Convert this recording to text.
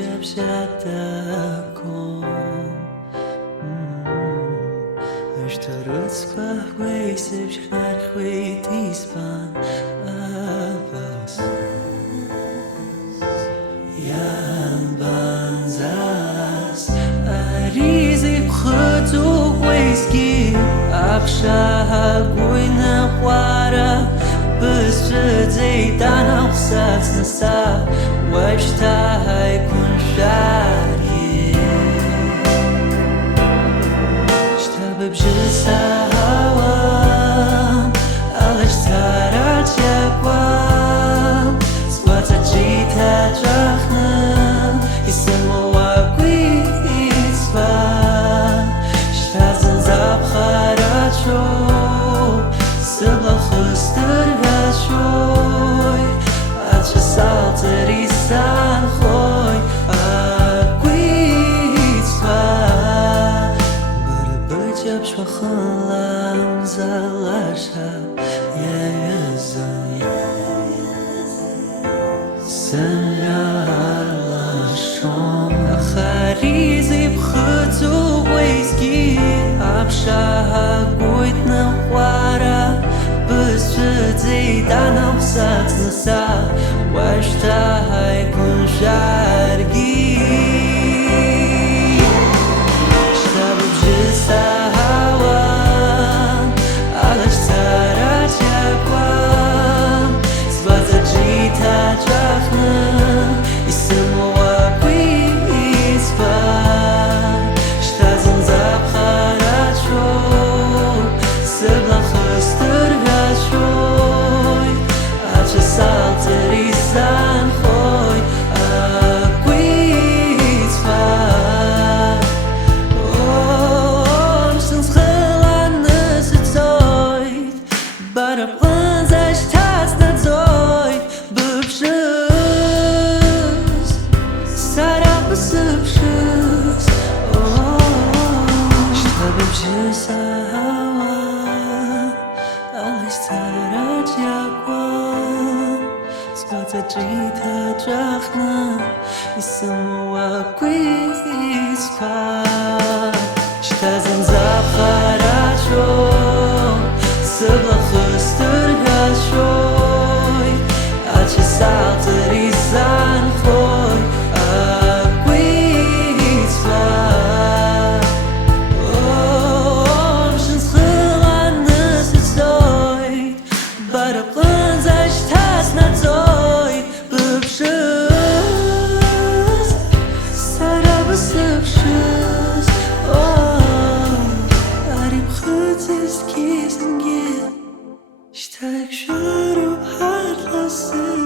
Jabshatakom Ashtarutzkvah Gweisib Shknar Chweitispan Abbas Yan Banzas Arizib Khutu Gweiski Abshah Gwina Wara Bistrzej Dana Wsats Nasa Wajtahai Kun Shari Shtabib Jisawam Alish Tarat Yakwam Squata Jita Drachna Isemo Wagwizva Shtazan Zabkharacho Sibla Khustar Gashoy Salter isan khoy agwizva Berbejab shvakhalam zalasha yezan Senyar lashon Acharizib khutu wezgi Abshah goitna wara Bistrzej dana wsats nasa Washtahay kun shargi Shtabib jisahawa Alash tarat yakwam Zvata jita drachna Isemo wagwizva Shtazan zabkharacho Sibla khustar gashoy Acha salter isan khoy agwizva Oh, sinds gelan is het zoit But a plans as tas not zoit Bubshus Sarap subshus Oh, shtabib jisahawa Alish tarat yakwam Squata Jita Drachna Isemo Wagwizva Shtazan Zabkharacho Sibla Khustar Gashoy Acha Salter isan khoy agwizva Oh, sinds gelan is het zoit But a plans as tas not zoit Bubshus Sarab subshus Oh, Arib Khutzis Kisen Gil Shtak Shuru Hatlasim